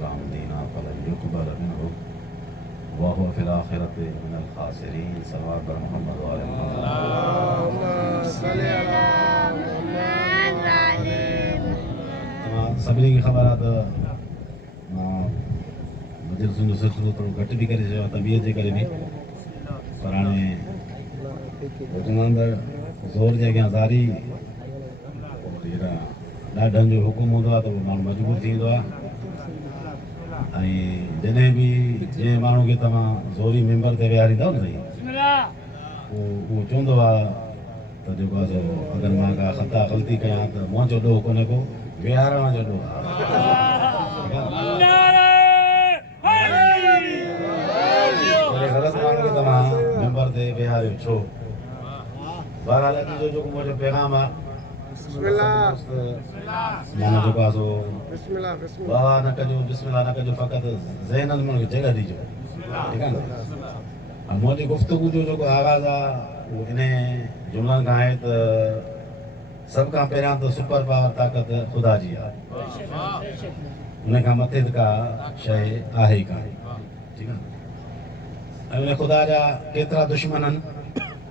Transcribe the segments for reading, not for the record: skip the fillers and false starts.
इस्लाम दीना फलन युक़बल मिन्हु व हुव फ़िल आख़िरति मिनल ख़ासिरीन। सल्लल्लाहु अलैहि मुहम्मद व आले मुहम्मद। अल्लाहुम्मा सल्लि अला मुहम्मद व आले मुहम्मद। सभिनी खे ख़बर आहे त मजलिस जो सिलसिलो थोरो घटि बि करे चयो तबियत जे करे बि, पर हाणे ज़ोर जे अॻियां ज़ारी ॾाढनि जो हुकुम हूंदो आहे त उहो माण्हू मजबूर थींदो आहे। ऐं जॾहिं बि जंहिं माण्हू खे तव्हां ज़ोरी मेंबर ते विहारींदव न साईं, उहो चवंदो आहे त जेको आहे सो अगरि मां का ख़ता ग़लती कयां त मुंहिंजो ॾोह कोन्हे को, विहारण जो ॾोह आहे। ग़लति माण्हू खे तव्हां मेंबर ते विहारियो छो? बहरहाल अॼु जो जेको मुंहिंजो पैगाम आहे, माना जेको आहे सो बाबा न कजो, बिस्मिल्लाह न कजो, फ़क़ति ज़हननि में जॻह ॾिजो, ठीकु आहे न। मुंहिंजी गुफ़्तगू जो जेको आगाज़ आहे उहो इन जुमलनि खां आहे त सभ खां पहिरियां त सुपर पावर ताक़त ख़ुदा जी आहे, उन खां मथे त का शइ आहे ई कान्हे, ठीकु आहे। ऐं उन ख़ुदा जा केतिरा दुश्मन आहिनि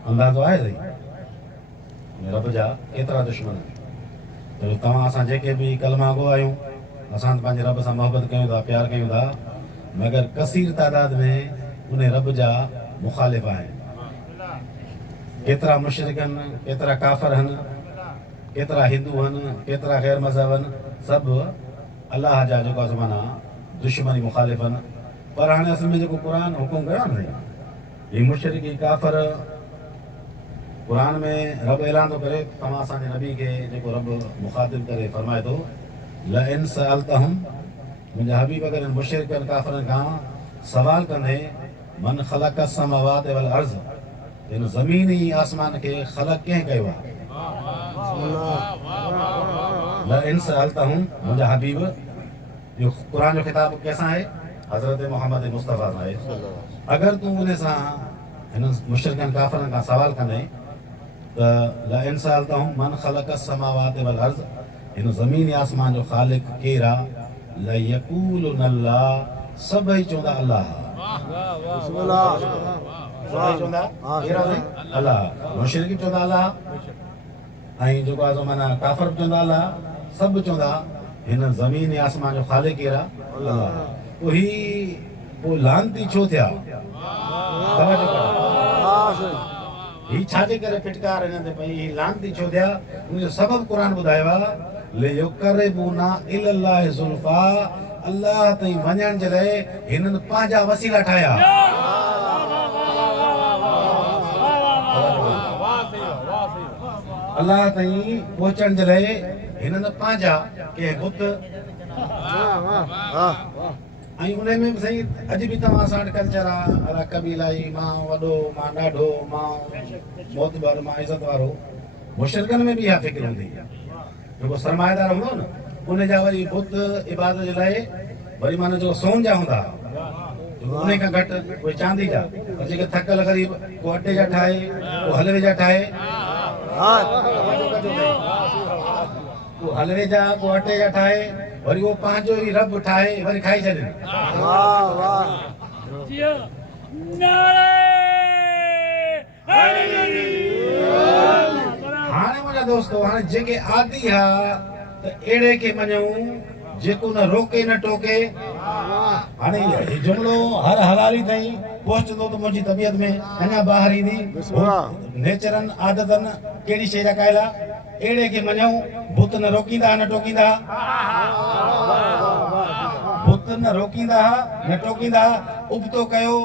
अंदाज़ो आहे साईं, रब जा केतिरा दुश्मन आहिनि। तव्हां असां जेके बि कलमा गो आहियूं, असां पंहिंजे रब सां मोहबत कयूं था, प्यार कयूं था, मगर कसीर तादाद में उन रब जा मुखालिफ़ आहिनि। केतिरा मुशरिक आहिनि, केतिरा काफ़िर आहिनि, केतिरा हिंदू आहिनि, केतिरा ग़ैर मज़हब आहिनि, सभु अलाह जा जेको आहे माना दुश्मनी मुखालिफ़ आहिनि। पर हाणे असल में जेको क़ुर हुकुम कयो आहे न, हीअ मुशरिक काफ़िर क़ुर में रब ऐलान थो करे, तव्हां असांजे नबी खे जेको रब मुखातिब करे फरमाए थो, लइन सअलतहुम, मुंहिंजा हबीब अगरि मुशरिकनि काफ़िरनि खां सवाल कंदे, मन ख़लक़ समावाति वल अर्ज़, हिन ज़मीन ऐं आसमान खे ख़लक़ कंहिं कयो आहे? लइन सअलतहुम, मुंहिंजा हबीब, इहो क़ुर जो ख़िताब कंहिंसां आहे? हज़रत मोहम्मद मुस्तफ़ा सां आहे। अगरि तूं उन सां हिन मुशरिकनि काफ़िरनि खां सवाल कंदे त लइन सअलतहुम मन ख़लक़ समावाति वल अर्ज़, हिन ज़मीन आसमान जो ख़ालिक़ केरु आहे? लयक़ूलुन अल्लाह, सभई चवंदा अल्लाह। सभई चवंदा केरु आहे? अल्लाह। मुशरिक चवंदा अल्लाह, ऐं जेको आहे माना काफ़िर चवंदा अल्लाह, सभु चवंदा हिन ज़मीन आसमान जो ख़ालिक़ केरु आहे? अल्लाह। पोइ लानती छो थिया? ही छाजे करे फिटकार हिन ते पई, ही लानती छो थिया? उनजो सबब क़ुर ॿुधायो आहे, लियुक़र्रिबूना इलल्लाहि ज़ुल्फ़ा, अल्लाह ताईं वञण जे लाइ हिननि पंहिंजा वसीला ठाहिया। अल्लाह ताईं पहुचण जे लाइ हिननि पंहिंजा कंहिं बुत, ऐं उन में बि सही अॼु बि तव्हां सां वटि कल्चर आहे, अला कबीलाई, मां वॾो, मां ॾाढो, मां मोतबर, मां इज़त वारो। मुशरिकनि में बि इहा फ़िक्र हूंदी, जेको सरमाएदार हूंदो न, उन जा वरी बुत इबादत जे लाइ वरी माना जेको सोन जा हूंदा, उन खां घटि कोई चांदी जा, पर जेके थकल ग़रीब, को अटे जा ठाहे, को हलवे जा ठाहे, को हलवे जा, को अटे जा ठाहे, वरी वो पंहिंजो ई रब ठाहे वरी खाई छॾे। हाणे मुंहिंजा दोस्तो, हाणे जेके आदी आहे त अहिड़े खे मञूं जेको न रोके न टोके। हाणे जुमिलो हर हलाली ताईं पहुचंदो त मुंहिंजी तबियत में अञा ॿाहिरि ईंदी। नेचरनि आदतनि कहिड़ी शइ जा क़ाइल आहे? अहिड़े खे मञूं, बुत न रोकींदा न टोकींदा, बुत न रोकींदा न टोकींदा, उबतो कयो,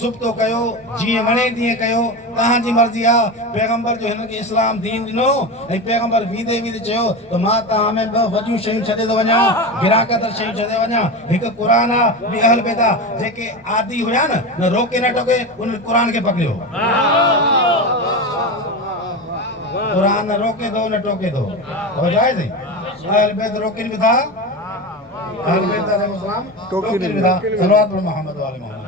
सुबतो कयो, जीअं वणे तीअं कयो, तव्हांजी मर्ज़ी आहे। पैगंबर जो हिनखे इस्लाम दीन ॾिनो, ऐं पैगंबर वीदे वीदे चयो त मां तव्हां में ॿ वॾियूं शयूं छॾे थो वञा, गिराकतर शयूं छॾे वञा। हिकु क़ुर आहे, ॿी अहल बैत आहे। जेके आदी हुया न रोके न टोके, उन क़ुर खे पकड़ियो। क़ुर न रोके थो न टोके थो, आहे साईं। अहल बैत रोकनि बि था, अहल बैत अलैहिस्सलाम टोकनि बि था। सल्लल्लाहु अलैहि मोहम्मद वाले मोहम्मद।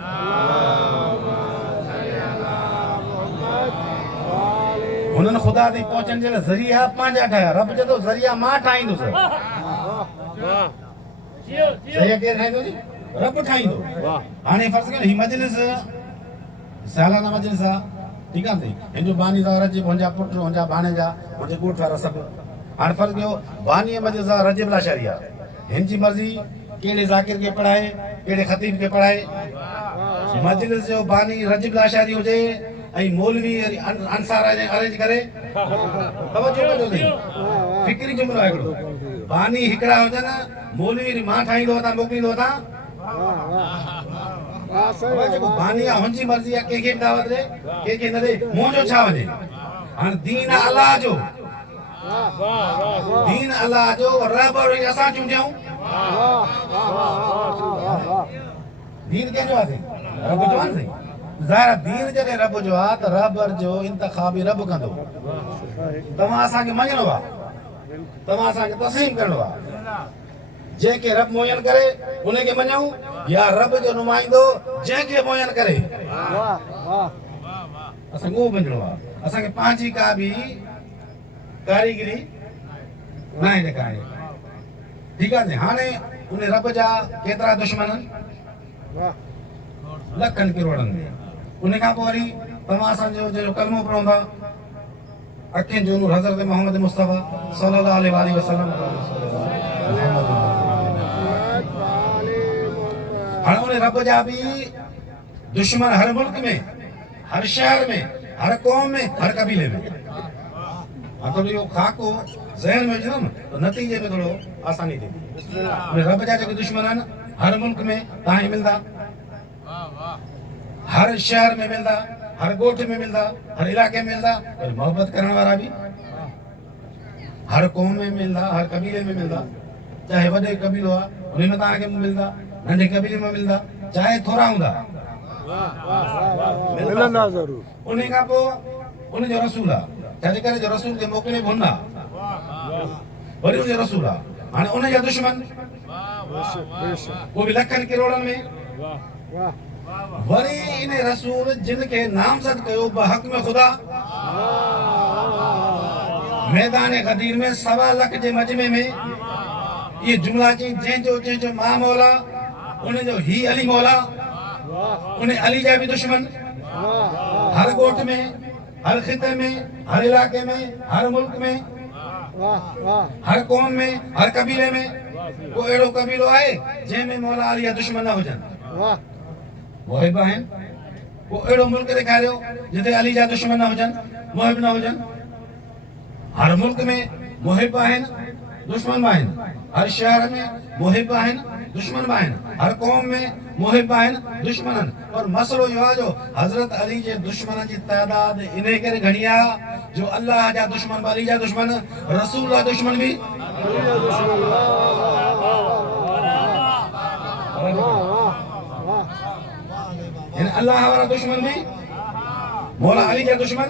हुननि ख़ुदा ताईं पहुचण जे लाइ ज़रिया पंहिंजा ठाहिया। रब चए थो ज़रिया मां ठाहींदुसि। सही है केर ठाहींदो नी रब ठाहींदो हाणे फर्ज़ कयो ही मजलिस सालाना मजलिस आहे ठीक आहे नी हिनजो बानी दा रजब हुनजा पुट हुनजा भाणेजा हुनजे ॻोठ वारा सभु हाणे फर्ज़ कयो बानी मजलिस आहे रजब लाशारी आहे हिनजी मर्ज़ी कहिड़े ज़ाकिर खे पढ़ाए कहिड़े ख़तीब खे पढ़ाए मजलिस जो बानी रजब लाशारी हुजे ऐं मौलवी अंसार अरेंज करे तवज्जो कजो सही फिक्री जुमिलो आहे हिकिड़ो बानी हिकिड़ा हुजनि मौलवी मां ठाहींदो हुतां मोकिलींदो हुतां बानी आहे हुनजी मर्ज़ी आहे कंहिंखे बि दावत ॾे कंहिंखे न ॾे मुंहिंजो छा वञे हाणे दीन अलाह जो दीन अलाह जो रब और असां चूंडियूं दीन कंहिंजो आहे रब जो आहे सही ज़ाहिर दीन जॾहिं रब जो आहे त रब जो इंतखाब रब कंदो तव्हां असांखे मञिणो आहे तव्हां असांखे तस्लीम करिणो आहे जंहिंखे रब मुयन करे उनखे मञूं या रब जो नुमाइंदो जंहिंखे मुयन करे असांखे उहो मञिणो आहे असांखे पंहिंजी का बि कारीगरी न आहे ॾेखारणी ठीकु आहे हाणे उन रब जा केतिरा दुश्मन लखनि करोड़नि में उन खां पोइ वरी तव्हां असांजो जो कलमो पढ़ंदा अखियुनि जो नूर हज़रत मोहम्मद मुस्तफ़ा सल्लल्लाहु अलैहि वसल्लम हाणे उन रब जा बि दुश्मन हर मुल्क में हर शहर में हर क़ौम में हर कबीले में थोरो इहो ख़ाको ज़हन में विझंदो न त नतीजे में थोरो आसानी थिए रब जा जेके दुश्मन आहिनि हर मुल्क में तव्हांखे मिलंदा हर शहर में मिलंदा हर ॻोठ में मिलंदा हर इलाइक़े में मिलंदा वरी मोहबत करण वारा बि हर क़ौम में मिलंदा हर कबीले में मिलंदा चाहे वॾे कबीलो आहे उन में तव्हांखे मिलंदा नंढे कबीले में मिलंदा चाहे थोरा हूंदा मिलंदा ज़रूर उन खां पोइ उनजो रसूल आहे छाजे करे जो रसूल खे मोकिले बि हुन वरी उनजो रसूल आहे हाणे उनजा दुश्मन उहो बि लखनि करोड़नि में वरी इन रसूल जिन खे नामज़द कयो बहक में ख़ुदा मैदान गदीर में 1.25 लाख जे मजमे में ये जुमला चई जंहिंजो मां मौला उनजो ही अली मौला उन अली जा बि दुश्मन हर ॻोठ में हर ख़िते में हर इलाइक़े में हर मुल्क में हर क़ौम में हर कबीले में को अहिड़ो कबीलो आहे जंहिंमें मौला अली जा दुश्मन न हुजनि मुहिब आहिनि को अहिड़ो मुल्क ॾेखारियो जिते अली जा दुश्मन न हुजनि मुहिब न हुजनि हर मुल्क में मुहिब आहिनि दुश्मन बि आहिनि हर शहर में मुहिब आहिनि दुश्मन बि आहिनि हर क़ौम में मुहिब आहिनि दुश्मन आहिनि पर मसलो इहो आहे जो हज़रत अली जे दुश्मन जी तइदाद इन करे घणी आहे जो अल्लाह जा दुश्मन बि अली जा दुश्मन रसूल जा दुश्मन बि अल्लाह वारा दुश्मन भी मौला अली जा दुश्मन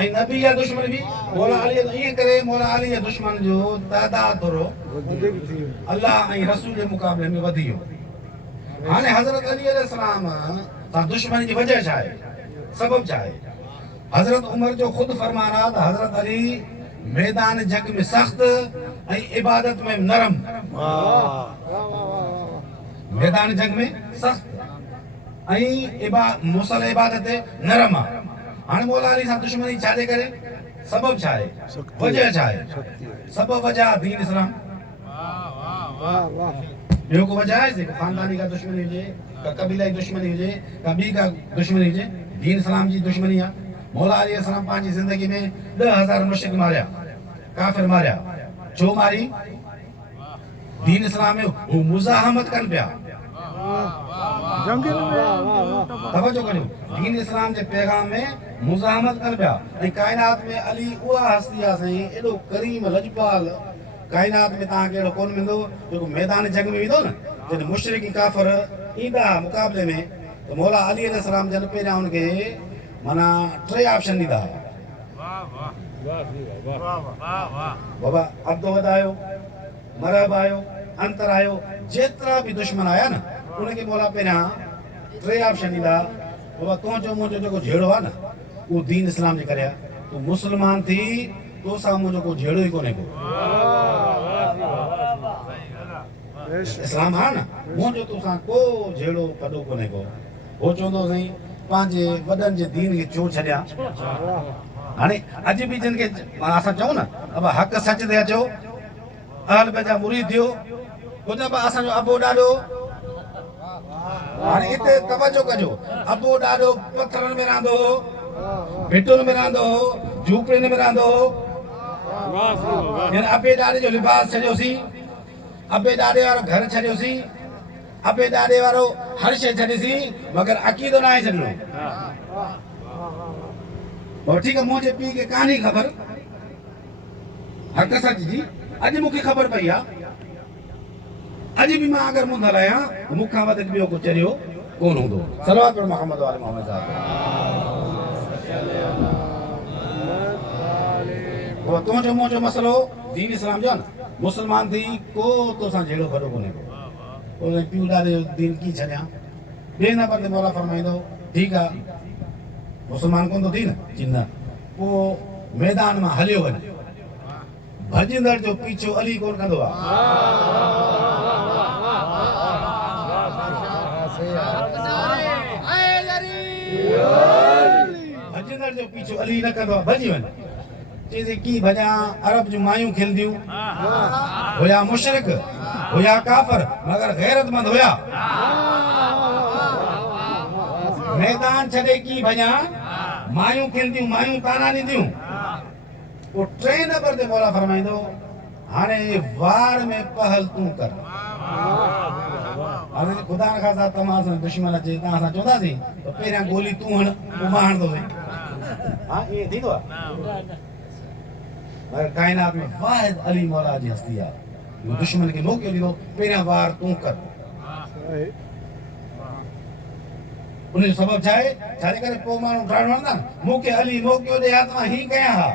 ऐं नबी जा दुश्मन भी मौला अली ईअं करे मौला अली जा दुश्मन जो तइदाद थोरो अल्लाह ऐं रसूल जे मुक़ाबले में वधी वियो हाणे हज़रत अली अलैहिस्सलाम सां दुश्मनी जी वजह छा आहे सबब छा आहे हज़रत उमर जो ख़ुदि फरमान आहे त हज़रत अली मैदान जंग में सख़्त ऐं इबादत में नरम मैदान जंग में सख़्त ऐं मुसल इबादत नरम आहे हाणे मौला अली सां दुश्मनी छाजे करे सबब छा आहे वजह छा आहे सबब वजह दीन इस्लाम ॿियो को वजह आहे खानदानी का दुश्मनी हुजे का कबीला जी दुश्मनी हुजे का ॿी का दुश्मनी हुजे दीन इस्लाम जी दुश्मनी आहे मौला अली अलैहिस्सलाम पंहिंजी ज़िंदगी में 10,000 मुश्रिक मारिया काफ़िर मारिया छो मारी दीन इस्लाम में हू मुज़ाहमत कनि पिया तवज्जो करियो दीन इस्लाम जे पैगाम में मुज़ाहमत कनि पिया ऐं काइनात में अली उहा हस्ती आहे साईं एॾो करीम लजपाल काइनात में तव्हांखे अहिड़ो कोन मिलंदो जेको मैदान जंग में ईंदो न जॾहिं मुशरिक काफ़िर ईंदा मुक़ाबले में त मौला अली अलैहिस्सलाम जन पहिरियां हुनखे माना 3 ऑप्शन ॾींदा बाबा अब्दो वधायो मरहब आयो अंतर आयो जेतिरा बि दुश्मन आया न उनखे मौला पहिरियां 3 ऑप्शन ॾींदा बाबा तुंहिंजो मुंहिंजो जेको जहिड़ो आहे न उहो दीन इस्लाम जे करे आहे तूं मुस्लमान थी तो सां मुंहिंजो को जहिड़ो ई कोन्हे को इस्लाम आहे न मुंहिंजो तोसां को जहिड़ो कॾो कोन्हे को हो चवंदो साईं पंहिंजे वॾनि जे दीन खे छो छॾिया हाणे अॼु बि जिन खे असां चऊं न अब हक़ सच ते अचो अहल बैत जा मुरीद थियो ॿुध असांजो अबो ॾाढो हाणे हिते तवजो कजो अबो ॾाढो पथरनि में रहंदो हो भिटुनि में रहंदो हो झूपड़ियुनि में रहंदो हो अबे ॾाॾे जो लिबास छॾियोसीं अबे ॾाॾे वारो घर छॾियोसीं अबे ॾाॾे वारो हर शइ छॾीसीं मगर अक़ीदो न आहे छॾिणो और ठीक है मुझे पी के कहानी खबर हक़ सच जी अॼु मूंखे ख़बर पई आहे अॼु बि मां अगर मुंह हलायां मूंखां वधीक ॿियो कुझु चरियो कोन हूंदो सलवात पर मोहम्मद वाले मोहम्मद साहब वो तुंहिंजो मुंहिंजो मसलो दीन इस्लाम जो न मुसलमान थी को तोसां जहिड़ो वॾो कोन्हे को पीउ ॾाॾे दीन की छॾियां ॿिए नंबर ते मौला फरमाईंदो ठीकु आहे मुसलमान कोन थो थी न चिन पोइ मैदान मां हलियो वञे भॼंदड़ जो पीछो अली कोन कंदो आहे भॼंदड़ जो पीछो अली न कंदो आहे भॼी वञे चईंदी की भॼा अरब जूं मायूं खिलंदियूं हुया मुशरिक हुया काफ़िर मगर गैरतमंद हुया मैदान छॾे की भॼा मायूं खिलंदियूं मायूं ताना ॾींदियूं वो टे नंबर ते मौला फरमाईंदो हाणे वार में पहल तूं कर हाणे ख़ुदा न खासा तव्हां सां दुश्मन अचे तव्हां सां चवंदासीं त पहिरियां गोली तूं हण पोइ मां हणंदोसीं हा ईअं थींदो आहे मगर काइनात में वाहिद अली मौला जी हस्ती आहे वो दुश्मन खे मौक़ो ॾींदो पहिरियां वार तूं कर उनजो सबबु छा आहे छाजे करे पोइ माण्हू ठाहिणो वणंदा न मूंखे अली मौक़ो ॾे हा त मां हीअं कयां हा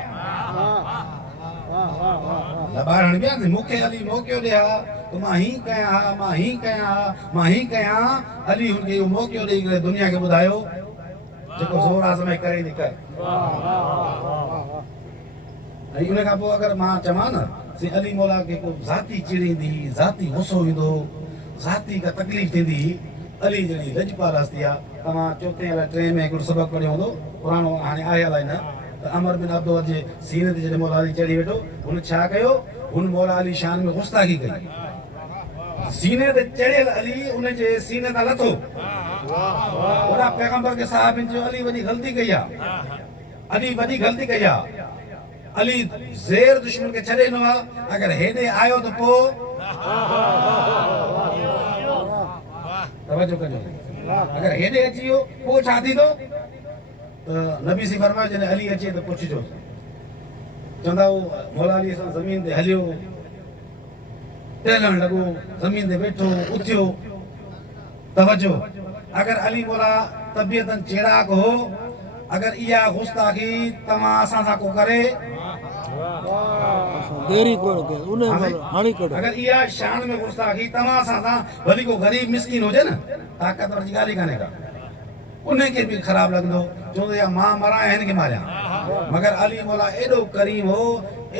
लॿारण बि आहे मूंखे अली मौक़ो ॾे हा त मां हीअं कयां हा मां हीअं कयां हा मां हीअं कयां अली हुनखे इहो मौक़ो ॾेई करे दुनिया खे ॿुधायो जेको ज़ोर आज़माए करे थी कर ऐं उन खां पोइ अगरि मां चवां न से अली मौला खे को ज़ाती चिड़ींदी ज़ाती गुस्सो ईंदो ज़ाती का तकलीफ़ थींदी अली जहिड़ी लजपाल हस्ती आहे तव्हां चौथे या टे में हिकिड़ो सबक़ु पढ़ियो हूंदो पुराणो हाणे आयल आहे न त अमर बिन अब्दो जे सीने ते जॾहिं मौला अली चढ़ी वेठो हुन छा कयो हुन मौला अली शान में गुस्ताखी कई सीने ते चढ़ियल अली उनजे सीने तां लथो ओड़ा पैगंबर के साहब जो अली वॾी ग़लती कई आहे अली वॾी ग़लती कई आहे अली ज़ेर दुश्मन खे छॾे ॾिनो आहे अगरि हेॾे आयो त पोइ तवजो कजो अगरि हेॾे अची वियो पोइ छा थींदो त नबी सी फरमायो जॾहिं अली अचे त पुछिजो चवंदा हू मौला अली सां ज़मीन ते हलियो टहलण लॻो ज़मीन ते वेठो उथियो तवजो अगरि अली मौला तबियतन चेड़ाक हो अगरि इहा गुस्ताखी तव्हां असां सां को करे देरी कोन के उन्हें हाणी कढो अगर इहा शान में गुस्ताखी तव्हां सां वरी को गरीब मिस्किन हुजे न ताक़तवर जी ॻाल्हि ई कान्हे का उनखे बि ख़राब लॻंदो चवंदो या मां मरां हिन खे मारियां मगर अली मौला एॾो करीम हो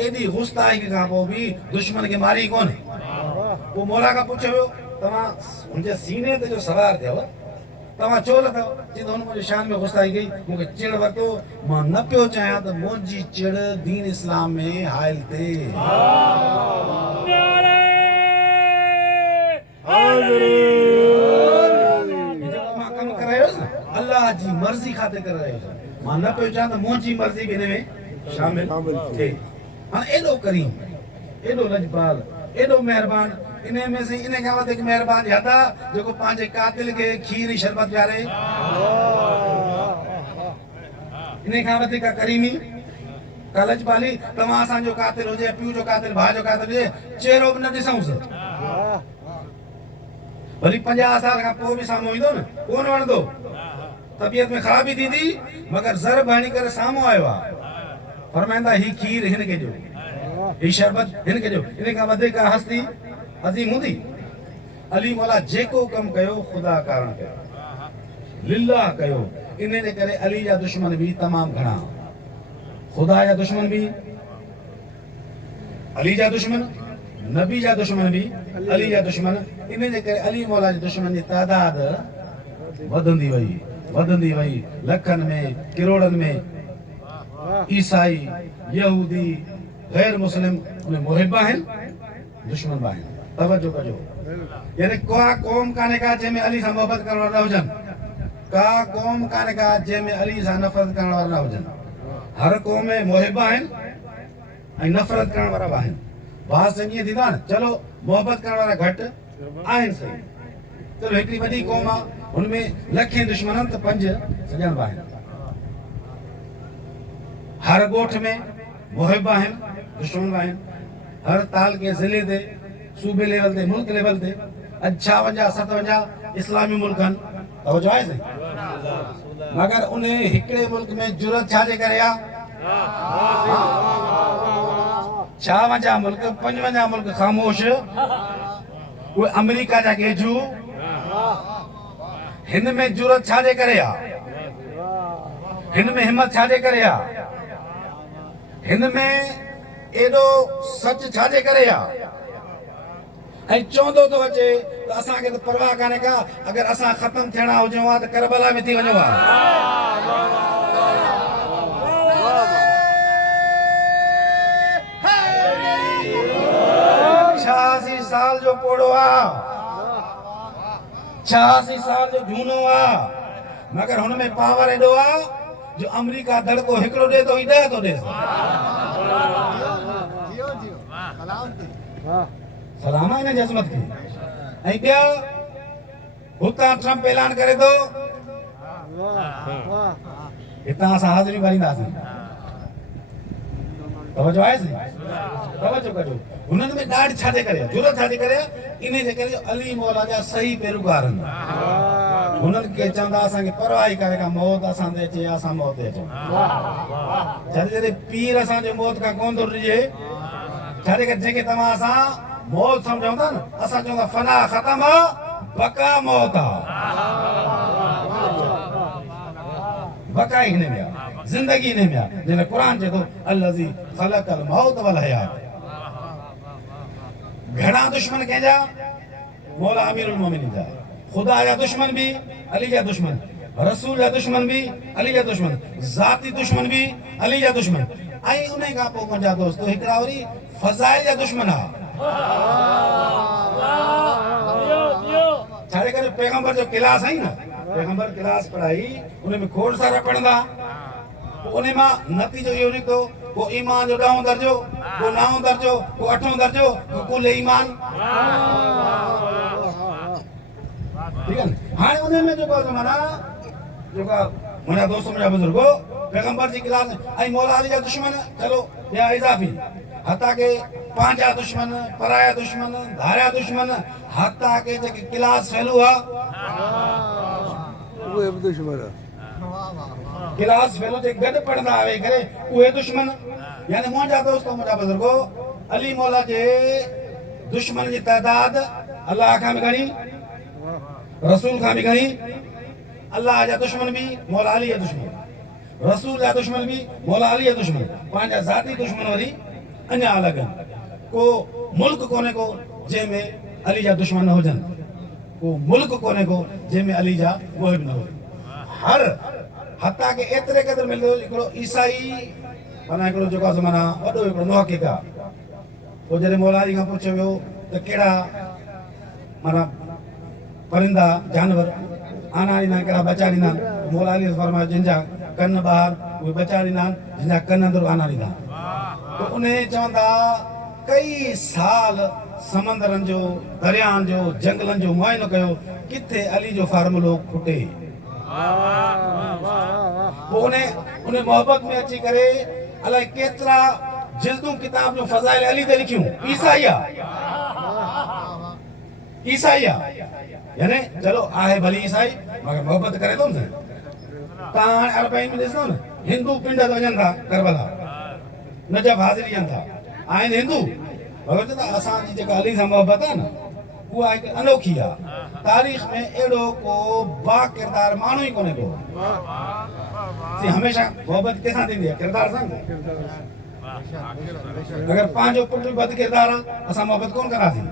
एॾी गुस्ताखी खां पोइ बि दुश्मन खे मारी कोन्हे पोइ मौला खां पुछियो वियो तव्हां मुंहिंजे सीने ते जो सवार थियव तव्हां छो लथव चवंदो हुन मुंहिंजी शान में गुस्ताखी कई मूंखे चिड़ वरितो मां न पियो चाहियां त मुंहिंजी चिड़ दीन इस्लाम में हाइल थिए मां कमु करायोसि न अलाह जी मर्ज़ी ख़ातिर करे रहियोसि मां न पियो चाहियां त मुंहिंजी मर्ज़ी बि हिन में शामिल थिए हाणे एॾो करीम एॾो लजपाल एॾो महिरबान इन में से इन खां वधीक महिरबान यादा जेको पंहिंजे कातिल खे खीर ऐं शरबत पियारे इन खां वधीक करीमी का लजपाली तव्हां असांजो कातिल हुजे पीउ जो कातिल भाउ जो कातिल हुजे चेहरो बि न ॾिसूंसि भली 50 साल खां पोइ बि साम्हूं ईंदो न कोन वणंदो तबियत में ख़राबी थींदी मगर ज़र हणी करे साम्हूं आयो आहे फरमाईंदा ही खीर हिन खे ॾियो ही शरबत हिन खे ॾियो इन खां वधीक हस्ती अज़ीम हूंदी अली मौला जेको कमु कयो ख़ुदा कारण कयो लिल्लाह कयो इन जे करे अली जा दुश्मन बि तमामु घणा ख़ुदा जा दुश्मन बि अली जा दुश्मन नबी जा दुश्मन भी अली जा दुश्मन, इन जे करे अली मौला जे दुश्मन जी तादाद वधंदी वई लखन में करोड़न में। ईसाई यहूदी गैर मुस्लिम उन्हें मुहिबा हैं दुश्मन बा हैं। तवज्जो कजो, यानी का कौम काने का जंहिंमें अली सां मोहब्बत करण वारा न हुजनि, का कौम काने का जंहिंमें अली सां नफ़रत करण वारा न हुजनि। हर कौम में मुहिबा आहिनि ऐं नफ़रत करण वारा बि आहिनि। बात ईअं थींदा न, चलो मोहब्बत करण वारा घटि आहिनि सही, चलो हिकिड़ी वॾी कौम आहे हुनमें लखे दुश्मन त 5 सॼणबा आहिनि। हर ॻोठ में मुहिब आहिनि दुश्मन आहिनि। हर ताल के ज़िले ते सूबे लेवल ते मुल्क लेवल ते 56 57 इस्लामी मुल्क आहिनि। तवज्जो आहे सही, मगर उन हिकिड़े मुल्क में जुरत छाजे करे आहे? 56 मुल्क 55 मुल्क ख़ामोश, उहे अमेरिका जा गेजू। हिन में जुरत छाजे करे आहे? हिन में हिम्मत छाजे करे आहे? हिन में एॾो सच छाजे करे आहे? ऐं चवंदो थो अचे त असांखे त परवाह कान्हे का, अगरि असां ख़तम थियणा हुजूं हा त करबला में थी वञो हा। 86 साल जो पोड़ो आहे, 86 साल जो झूनो आहे, मगर हुन में पावर एॾो आहे जो अमेरिका धड़को हिकिड़ो ॾे थो ई 10 थो ॾे। सलाम आहे हिन अज़मत खे। ऐं ॿिया हुतां ट्रम्प ऐलान करे थो, हितां असां हाज़िरी भरींदासीं। तवज्जो आहे सही, तवज्जो कजो। हुननि में ॾाढी छाजे करे जुरत छाजे करे? इन जे करे अली मौला जा सही पेरोकार आहिनि। हुननि खे चवंदा असांखे परवाह ई कान्हे का मौत असां ते अचे या असां मौत ते अचूं। जॾहिं पीर असांजे मौत खां कोन थो ॾिजे, छाजे करे जेके तव्हां असां मौत सम्झूं था न, असां चवंदा फना ख़तम बका मौत आहे। बका हिन में आहे, ज़िंदगी हिन में आहे। जिन क़ुरान चए थो अल्लज़ी ख़लक़ल मौत वल हयात। घणा दुश्मन कंहिंजा? मौला अमीरुल मोमिनीन जा। खुदा जा दुश्मन भी अली जा दुश्मन, रसूल जा दुश्मन भी अली जा दुश्मन, ज़ाती दुश्मन भी अली जा दुश्मन। ऐं उन खां पोइ मुंहिंजा दोस्तो हिकिड़ा वरी फ़ज़ाइल जा दुश्मन आहे। छाजे करे? पैगंबर जो क्लास आई न, पैगंबर क्लास पढ़ाई, उन में खोड़ सारा पढ़ंदा, उन मां नतीजो इहो निकितो, को ईमान जो 10हों दर्जो, को 9हों दर्जो, को 8हों दर्जो, को कुल ईमान। ठीक है न? हाणे उन में जेको माना जेका मुंहिंजा दोस्त मुंहिंजा बुजुर्गो पैगंबर जी क्लास ऐं मौला अली जा दुश्मन, चलो या इज़ाफ़ी, हता के पंहिंजा दुश्मन, पराया दुश्मन, धारिया दुश्मन, हता के जेके क्लास फैलू आहे उहे बि दुश्मन। क्लास फेलो जे गॾु पढ़ंदा वेही करे उहे दुश्मन। यानी मुंहिंजा दोस्त मुंहिंजा बुजुर्गो अली मौला जे दुश्मन जी तादाद अल्लाह खां बि घणी, रसूल खां बि घणी। अल्लाह जा दुश्मन भी मौला अली जा दुश्मन, रसूल जा दुश्मन भी मौला अली जा दुश्मन। पंहिंजा ज़ाती दुश्मन वरी अञा अलॻि आहिनि। को मुल्क कोन्हे को जंहिंमें अली जा दुश्मन न हुजनि, को मुल्क कोन्हे को जंहिंमें अली जा मुहिब न हुजनि। हर हता के एतिरे क़दुरु मिलंदो हिकिड़ो ईसाई माना हिकिड़ो जेको आहे माना वॾो हिकिड़ो मुहक़िक़ आहे। पोइ जॾहिं मौला अली खां पुछियो वियो त कहिड़ा माना परिंदा जानवर आना ॾींदा आहिनि, कहिड़ा बचा ॾींदा आहिनि? मौला अली फरमायो जिन जा कन ॿाहिरि उहे बचा ॾींदा आहिनि, जिन जा कन अंदरि आना ॾींदा आहिनि। त उन चवंदा कई साल समंदरनि जो, दरियाहनि जो, जंगलनि जो मुआइनो कयो, किथे अली जो फार्मूलो खुटे। पोइ उन मोहब्बत में अची करे अलाए केतिरा जिल्दूं किताब जो फज़ाइल अली ते लिखियूं। ईसाई आहे, ईसाई आहे, यानी चलो आहे भली ईसाई मगर मोहब्बत करे थो न। तव्हां हाणे अरबईन में ॾिसंदव न, हिंदू पिंड ते वञनि था करबला, नजफ़ हाज़िरी ॾियनि था, आहिनि हिंदू, मगर चवंदा असांजी जेका अली सां मोहब्बत आहे न उहा हिकु अनोखी आहे। तारीख़ में अहिड़ो को बा किरदार माण्हू ई कोन्हे को। हमेशह मोहब्बत कंहिंसां थींदी आहे? किरदार सां। अगर पांचो पुट भी बद किरदार असा मोहब्बत कौन करा थी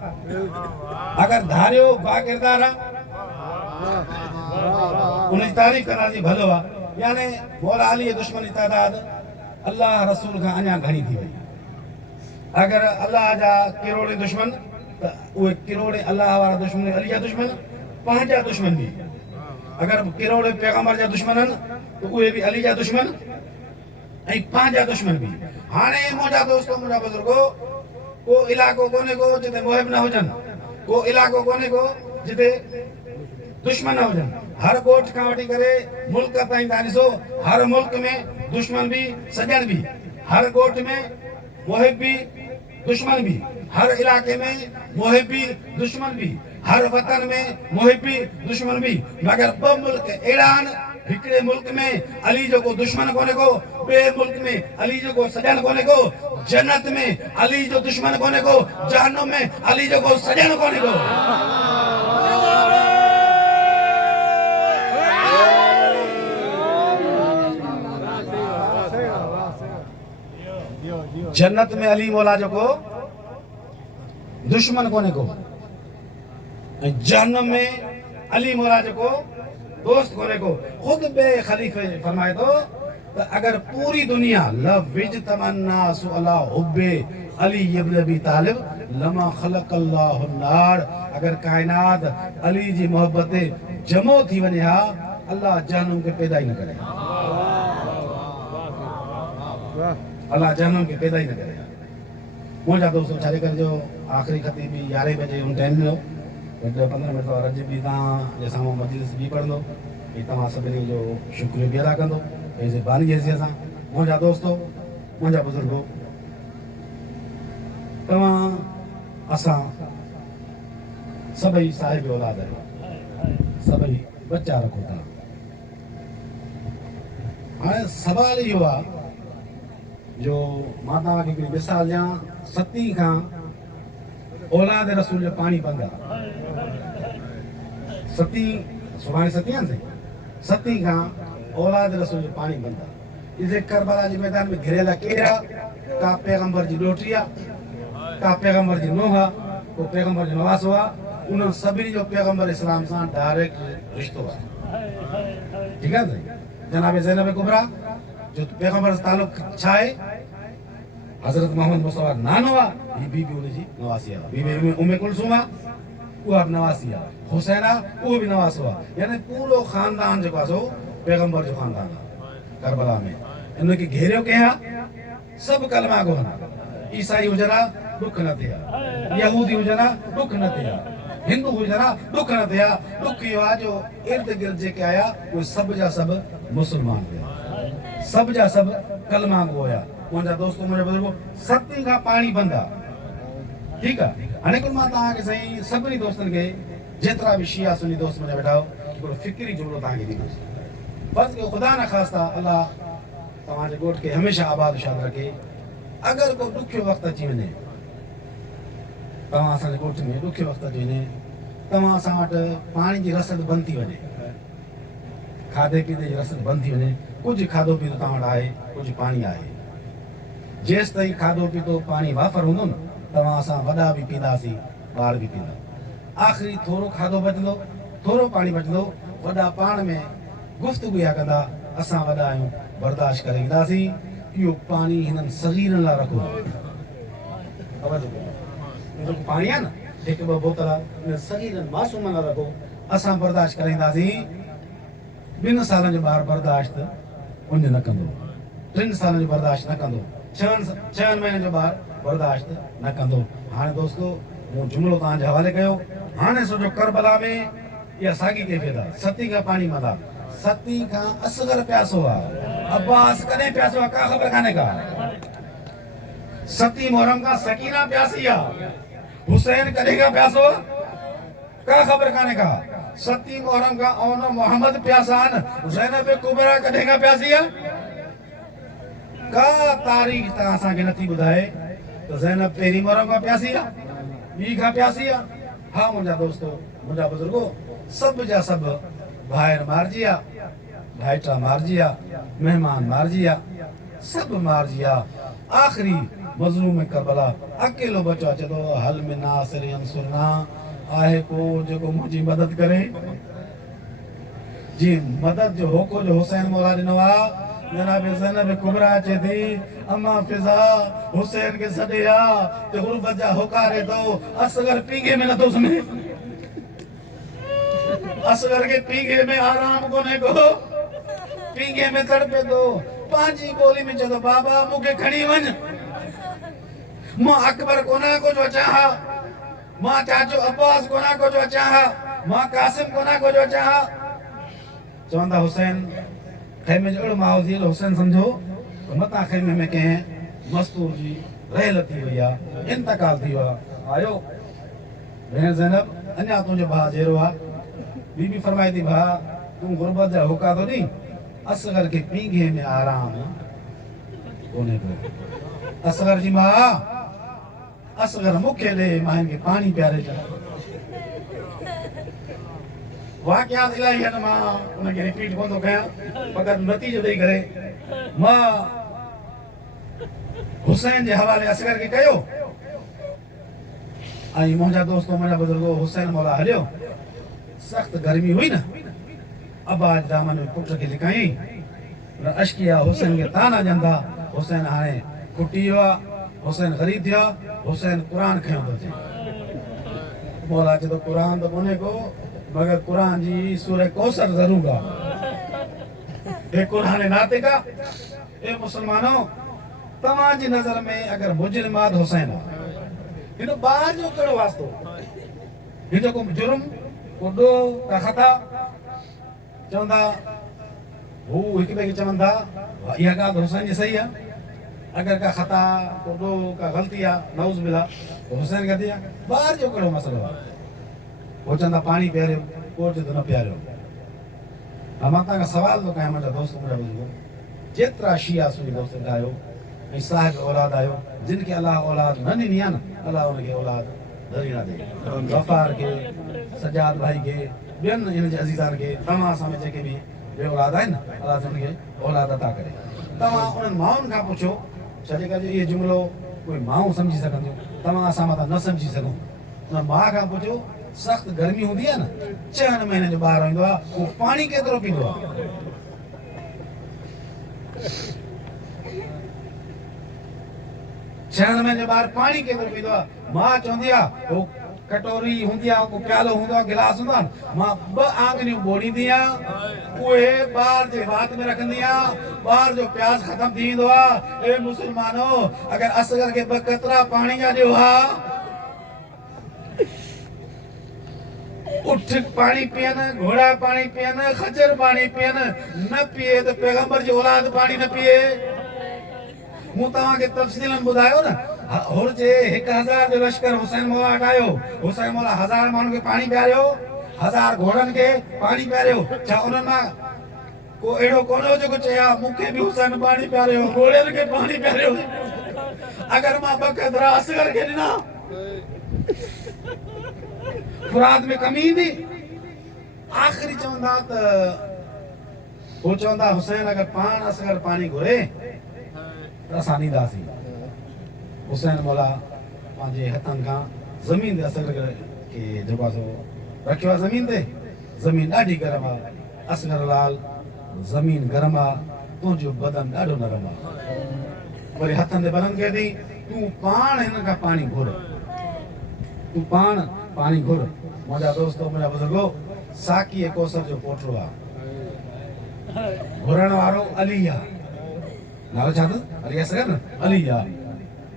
अगर धारियो बा किरदार उनकी तारीफ करा थी भलो यानी मौला अली दुश्मन की तादाद अल्लाह रसूल का अञा घणी थी वई अगर अल्लाह जा किरोड़े दुश्मन तो उहे किरोड़े अल्लाह वाला दुश्मन अली जा दुश्मन पंहिंजा दुश्मन भी अगर किरोड़े पैगंबर जा दुश्मन तो उहे भी अली जा दुश्मन ऐं पंहिंजा दुश्मन भी हाणे मुंहिंजा दोस्तो मुंहिंजा बुजुर्गो को इलाइक़ो कोन्हे को जिते मुहिब न हुजनि को इलाइक़ो कोन्हे को जिते दुश्मन न हुजनि हर ॻोठ खां वठी करे मुल्क ताईं तव्हां ॾिसो हर मुल्क में दुश्मन भी सजन भी हर ॻोठ में मुहिब भी दुश्मन भी हर इलाके में मुहिब भी दुश्मन भी हर वतन में मुहिब भी दुश्मन भी मगर ॿ मुल्क अहिड़ा आहिनि हिकिड़े मुल्क में अली जो को दुश्मन कोने को बे मुल्क में अली जो को सजन कोने को जन्नत में अली जो दुश्मन कोने को जहन्नुम में अली जो को सजन कोने को जन्नत में अली मौला जो को दुश्मन कोने को जहन्नुम में अली मौला जो को दोस्त कोने को खुद बे खलीफे फरमाए तो अगर पूरी दुनिया लविज तमन्ना सु अला हुब्बे अली इब्न अबी तालिब लमा खलक़ल्लाहु नार अगर कायनात अली जी मोहब्बत जमो थी वने हा अल्लाह जहन्नुम के पैदा ही न करे अल्लाह जहन्नुम के पैदा ही न करे मुझा दोस्तों छाले कर जो आखिरी खतीबी 11 बजे उन टाइम लो 15 मिनट और अज भी जे सामो मजलिस भी पढ़ंदो ये तमाम सभिनी जो शुक्रिया भी अदा कंदो ऐसे बानी जैसे असां मुझा दोस्तों मुझा बुजुर्गो तमाम असां सभई साहिब औलाद आहियो सभई बच्चा रखो था हाणे सवाल इहो आहे जो मां तव्हांखे हिकिड़ी मिसाल ॾियां सती खां औलाद रसूल जो पाणी बंद आहे सती सुभाणे सती आहे न सती खां औलाद रसूल जो पाणी बंद आहे इसे करबला जे मैदान में घिरियल केरा का पैगंबर जी ॾोटी आहे का पैगंबर जी नूंहं आहे को पैगंबर जो नवासो आहे उन्हनि सभिनी जो पैगंबर इस्लाम सां डायरेक्ट रिश्तो आहे ठीकु आहे जनाब ज़ैनब कुबरा जो पैगंबर सां ताल्लुक छा आहे हज़रत मोहम्मद मुस्तफा नानो आहे ही बीबी उनजी नवासी आहे बीबी उम्मे कुलसूम आहे उहा बि नवासी आहे हुसैन आहे उहो बि नवासो आहे यानी पूरो ख़ानदान जेको आहे सो पैगंबर जो ख़ानदान आहे करबला में इनखे घेरियो कंहिं आहे सभु कलमा गो ईसाई हुजनि दुख न थिया यहूदी हुजनि दुख न थिया हिंदू हुजनि दुख न थिया दुख इहो आहे जो इर्द गिर्द जेके आया उहे सभु जा सभु मुस्लमान हुआ सब जा सब कलमा गो हुया मुंहिंजा दोस्त मुंहिंजा बुजुर्ग सती खां पाणी बंदि आहे ठीकु आहे हाणे कुल मां तव्हांखे साईं सभिनी दोस्तनि खे जेतिरा बि शिया सुनी दोस्त मुंहिंजा वेठा हो हिकिड़ो फ़िक्री जुमिलो तव्हांखे ॾींदुसि बसि कि ख़ुदा न ख़ास्ता अलाह तव्हांजे ॻोठ खे हमेशह आबाद शाद रखे अगरि को ॾुखियो वक़्तु अची वञे तव्हां असांजे ॻोठ में ॾुखियो वक़्तु अची वञे तव्हां असां वटि पाणी जी रसद बंदि थी वञे खाधे पीते जी रसद बंदि थी वञे कुझु खाधो पीतो तव्हां वटि आहे कुझु पाणी आहे जेसि ताईं खाधो पीतो पाणी वाफ़र हूंदो न तव्हां असां वॾा बि पींदासीं ॿार बि पींदा आख़िरी थोरो खाधो बचंदो थोरो पाणी बचंदो वॾा पाण में गुफ़्तगू इहा कंदा असां वॾा आहियूं बर्दाश्त करे ईंदासीं इहो पाणी हिननि सगीरनि लाइ रखो पाणी आहे न हिकु ॿ बोतल हिन सगीरनि मासूमनि लाइ रखो असां बर्दाश्त करे ईंदासीं 2 सालनि जो ॿार बर्दाश्त उन न कंदो 3 सालनि जो बर्दाश्त न कंदो 6 महीने जो ॿार बर्दाश्त न कंदो हाणे दोस्तो मूं जुमिलो तव्हांजे हवाले कयो हाणे सोचो करबला में इहा साॻी कैफ़ियत आहे सती खां पाणी मदा सती खां असगर प्यासो आहे अब्बास कॾहिं प्यासो आहे का ख़बर कान्हे का सती मुहर्रम खां सकीना प्यासी आहे हुसैन कॾहिं खां प्यासो आहे का ख़बर कान्हे का सती मुहर्रम खां औन मोहम्मद प्यासा आहिनि ज़ैनब कुबरा कॾहिं खां प्यासी आहे का तारीख़ तव्हां असांखे नथी ॿुधाए त ज़ैनब पहिरीं मुहर्रम खां प्यासी आहे ॿी खां प्यासी आहे हा मुंहिंजा दोस्तो मुंहिंजा बुज़ुर्गो सभु जा सभु ॿाहिरि मारिजी आहे भाइटा मारिजी आहे महिमान मारिजी आहे सब मार जिया आखिरी मजलूम करबला अकेलो बचो अचे तो हल में नासिर अंसुरना आहे को जो मुझी मदद करे जी मदद जो होको जो हुसैन मौला दिनवा जनाब ज़ैनब कुबरा अचे थी अम्मा फिजा हुसैन के सदिया ते गुरबत जा होकारे तो असगर पीगे में न तो समे असगर के पीगे में आराम कोने को पीगे में तड़पे तो पांची बोली में चलो बाबा मुके खड़ी वन मां अकबर कोना को जो चाहा मां चाचो अब्बास कोना को जो चाहा मां कासिम कोना को जो चाहा चवंदा हुसैन खेमे जो अड़ो माहौल थी हुसैन समझो मता खेमे में के मस्तूर जी रहल थी भैया इंतकाल थी वा आयो भेण ज़ैनब अन्या तुझे भा जेरो आ बीबी फरमाई थी भा तू गुरबत जा होका तो नी असगर के पींगे में आराम कोने को असगर जी मां असगर मुखे दे मां के पानी प्यारे जा वाक़यात इलाही है मां उनके रिपीट कोन तो कया फकत नतीजो देई करे मां हुसैन जे हवाले असगर के कयो आई मोजा दोस्तों मुझा बुजुर्गो हुसैन मौला हलियो सख्त गर्मी हुई ना अब्बाज दामन में पुट के लिखाई अशकिया हुसैन के ताना जंदा हुसैन हाने कुटी हुआ हुसैन गरीब थिया हुसैन कुरान खयो तो मौला के तो कुरान तो कोने को मगर कुरान जी सूरह कौसर जरूर गा ए कुरान नाते का ए मुसलमानों तमाजी नजर में अगर मुजरिमात हुसैन इन बाहर जो कड़ो वास्तो इन को जुर्म को दो का खता चवंदा वो एक बे चवंदा यह का हुसैन जी सही है अगर का खता को दो का गलती है नौज बिला तो हुसैन का दिया बाहर जो कड़ो मसलो वो चंदा पानी प्यारे कोट तो न प्यारे हमाता का सवाल तो कहे मुझा दोस्त मुझा बुजुर्ग जेतरा शिया सुनी दोस्त आयो ऐ साहिब औलाद आयो जिनके अल्लाह औलाद न दी ना अल्लाह उनके औलाद धरी ना दे गफार के सजाद भाई के बेन इन जे अजीजान के तमा समय जेके भी बे औलाद है ना अल्लाह उनके औलाद अता करे तमा उन माउन का पूछो छजे का ये जुमलो कोई माउ समझी सकंदो तमा असा मता न समझी सको न मां का पूछो सख्त गर्मी होती है ना 6 महीने जो बाहर आइंदो वो पानी केतरो पींदो छहन में जो बार पानी केतरो पींदो मां चवंदी आ वो कटोरी हुंदी आ को प्यालो हुंदो गिलास हुंदो मां ब आंगनियूं बोड़ींदी आ ओए बार जे बात में रखंदी आ बार जो प्यास खत्म थींदो आ ए मुसलमानो अगर असगर के ब कतरा पानी जा दियो हा उठ पानी पियन घोड़ा पानी पियन खजर पानी पियन न पिए तो पैगंबर जी औलाद पानी न पिए मु तवा के तफसीलन बुधायो ना और जे 1000 जो लश्कर हुसैन मौला हटायो हुसैन मौला 1000 मानू के पानी पियारियो 1000 घोड़न के पानी पियारियो छा उनन मा को एड़ो कोनो जो को चया मुखे भी हुसैन पानी पियारियो घोड़न के पानी पियारियो अगर मा बकत रास करके ना फुराद में कमी थी आखिरी चवंदा त वो चवंदा हुसैन अगर पान असगर पानी घुरे त असां ॾींदासीं हुसैन मौला पंहिंजे हथनि खां ज़मीन ते असगर के जेको आहे सो रखियो आहे ज़मीन ॾाढी गरम आहे असगर लाल ज़मीन गरम आहे तुंहिंजो बदन ॾाढो नरम आहे वरी हथनि ते बरनि खे थी तूं पाण हिन खां पाणी घुर तूं पाण पानी घुर मुझा दोस्तों मुझा बुजुर्गो साकी कोसर जो पोटरो आ घुरण वारो अली आ नालो छा तो अली असगर अली आ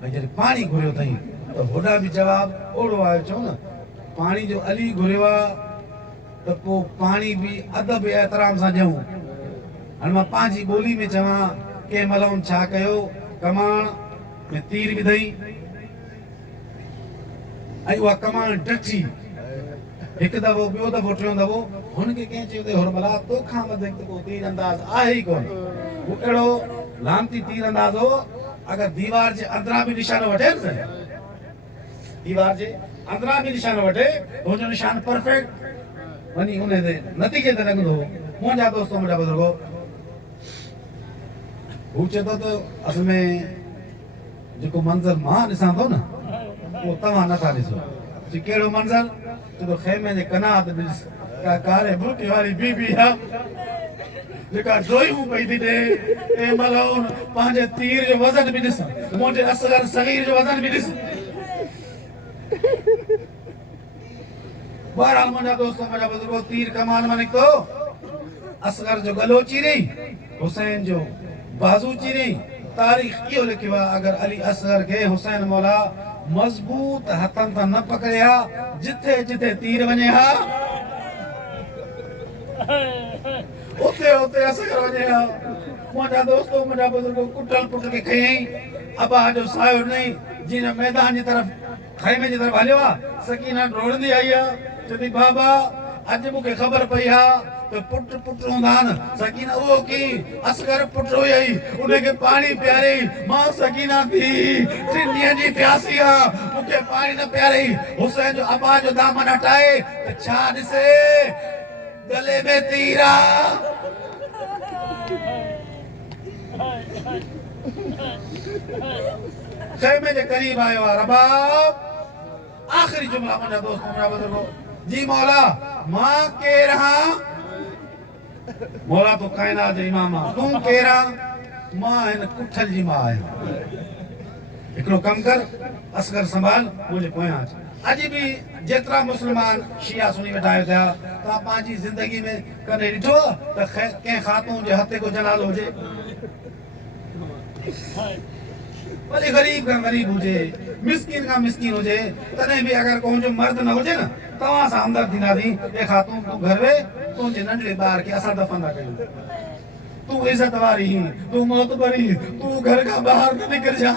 भाई जॾहिं पानी घुरियो अथई तो होॾा बि जवाब ओड़ो आयो चओ न पानी जो अली घुरियो आहे त पोइ पाणी बि अदब एहतराम सां ॾियूं हाणे मां पंहिंजी ॿोली में चवां कंहिं महिल छा कयो कमाण में तीर विधई आई उहा कमाण डची हिकु दफ़ो ॿियो दफ़ो टियों दफ़ो हुनखे कंहिं चयो त हुरबला तोखां वधीक त को तीर अंदाज़ आहे ई कोन हू अहिड़ो लामती तीर अंदाज़ हो अगर दीवार जे अंदरां बि निशानो वठे न दीवार जे अंदरां बि निशानो वठे हुनजो निशान परफेक्ट वञी उन ते नतीजे ते लॻंदो मुंहिंजा दोस्तो मुंहिंजा बुज़ुर्गो हू चए थो त असल में जेको मंज़र मां ॾिसां थो न उहो तव्हां नथा ॾिसो। चई कहिड़ो मंज़र? चए थो खैमे जे कनात ॾिस का कारे बूटी वारी बीबी आहे जेका ड्रोइयूं पई थी ॾे तंहिं महिल पंहिंजे तीर जो वज़न बि ॾिस, मुंहिंजे असगर सग़ीर जो वज़न बि ॾिस। बहरहाल मुंहिंजा दोस्त मुंहिंजा बुज़ुर्गो तीर कमान में निकितो, असगर जो गलो चीरियईं, हुसैन जो बाज़ू चीरियईं। तारीख़ इहो लिखियो आहे अगर अली असगर खे हुसैन मौला मज़बूत हथनि सां न पकड़िया जिथे जिथे तीर वञे हा उते उते असगर वञे हा। मुंहिंजा दोस्तो मुंहिंजा बुज़ुर्गो कुटल पुट खे खयईं, अबा जो सायो ॾिनई, जीअं मैदान जी तरफ़ खैमे जी तरफ़ हलियो आहे। सकीना डोड़ंदी आई आहे, चवंदी बाबा अॼु मूंखे ख़बर पई आहे त पुट पुट हूंदा आहिनि। सकीना उहो की असगर पुट हुयई, उनखे पाणी पियारई। मां सकीना थी 3 ॾींहं जी प्यासी आहे, मूंखे पाणी न पियारई। हुसैन जो अबा जो दामन हटाए त छा ॾिसे गले में तीर आहे। खैमे जे करीब आयो आहे रबाब। आखिरी जुमला मुंहिंजा दोस्त मुंहिंजा बुज़ुर्गो, जी मौला मां केरु आहियां? मौला तूं काइनात जो इमाम आहे। तूं केरु आहीं? मां हिन कुठल जी मां आहियां। हिकिड़ो कमु कर, असगर संभाल, मुंहिंजे पोयां अच। अॼु बि जेतिरा मुस्लमान शिया सुनी वेठा आहियो थिया, तव्हां पंहिंजी ज़िंदगी में कॾहिं ॾिठो त कंहिं ख़ातून जे हथ को जनाज़ो हुजे? भले गरीब खां गरीब हुजे, मिस्किन खां मिस्किन हुजे, तॾहिं बि अगर को जो मर्द न हुजे न, तव्हां सां हमदर्द थींदासीं। ए ख़ातून तूं घर वे, तुंहिंजे नंढड़े ॿार खे असां दफ़न था कयूं। तूं इज़त वारी, तूं मोतबरी, तूं घर खां ॿाहिरि न निकिरजां।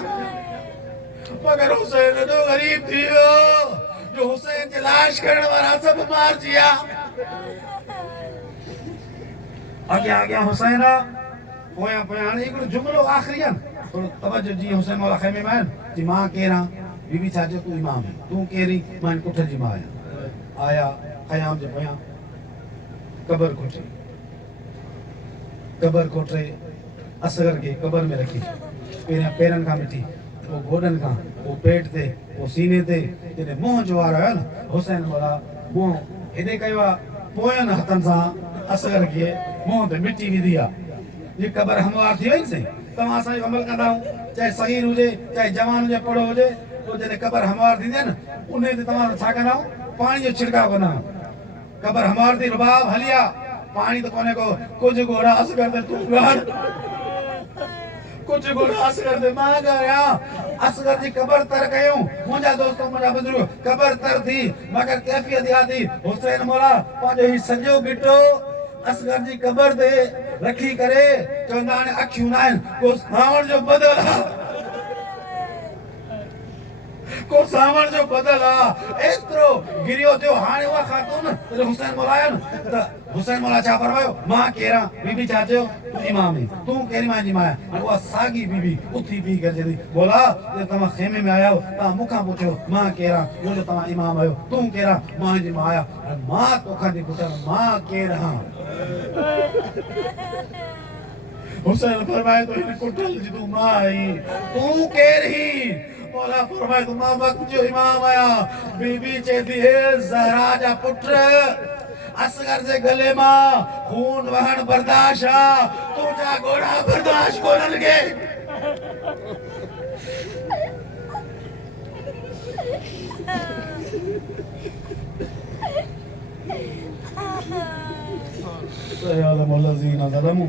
मगर हुसैन एॾो गरीब थी वियो जो हुसैन जी लाश करण वारा सभु मारिजी विया। अॻियां अॻियां हुसैन आहे, पोयां पोयां। हाणे हिकिड़ो जुमिलो आख़िरी आहे न, थोरो तवजो। जीअं हुसैन मौला खैमे में आहिनि, चई मां केरु आहियां? बीबी छा चयो? तूं इमाम आहीं। तूं केरी? मां हिन कुठल जी मां आहियां। आया ख़याम जे पोयां क़बर खोटे, क़बर खोटे असगर खे क़बर में रखी, पहिरियां पेरनि खां मिठी, पोइ गोॾनि खां, पोइ पेट ते, पोइ सीने ते। जॾहिं मुंहं जो वार आयो न, हुसैन मौला मुंहुं हेॾे कयो आहे, पोयनि हथनि सां असगर खे मुंहं ते मिटी विधी आहे। जी क़बर हमवार थी वई न साईं। तव्हां असांजो अमल कंदा आहियूं, चाहे सग़ीर हुजे चाहे जवान हुजे, पढ़ो हुजे, पोइ जॾहिं क़बर हमवार थींदी आहे न, उन ते तव्हां छा कंदा आहियो? पाणी जो छिड़काव कंदा आहियो। क़बर हमवार थी, रुबाब हली आहे, पाणी त कोन्हे को, कुझु घोड़ा असगर ते तूं ॻाड़, कुझु घोड़ा असगर ते मां ॻाड़ियां। असगर जी क़बर तर कयूं। मुंहिंजा दोस्त मुंहिंजा बुज़ुर्ग, क़बर तर थी, मगर कैफ़ियत इहा थी, हुसैन मौला पंहिंजो ही सॼो गिटो असगर जी क़बर ते रखी करे चवंदा हाणे अखियूं न आहिनि, को सावण जो बदल आहे, को सावण जो बदल आहे। एतिरो गिरियो थियो। हाणे उहा ख़ातून हुसैन मौला आयो न, त हुसैन मौला छा फरमायो? मां केरु आहियां? बीबी छा चयो? तूं इमाम आहीं। तूं कहिड़ी मां जी मां आहियां? हाणे उहा साॻी बीबी उथी बीह करे चवंदी, मौला तव्हां खेमे में आया आहियो, तव्हां मूंखां पुछियो मां केरु आहियां, मुंहिंजो तव्हां इमाम आहियो। तूं केरु आहियां? मां जी मां आहियां। मां तोखां थी पुछां मां केरु आहियां? हुसैन फरमाए तो हिन कुठल जी तूं मां आई। तूं केरु ही? मौला फरमाए तो मां वक्त जो इमाम आहियां। बीबी चएती, हे ज़हरा जा पुट, असगर जे गले मां खून वहण बर्दाश्त आहे, तुंहिंजा घोड़ा बर्दाश्त कोन्हनि खे। सयअलमु लज़ीना ज़लमू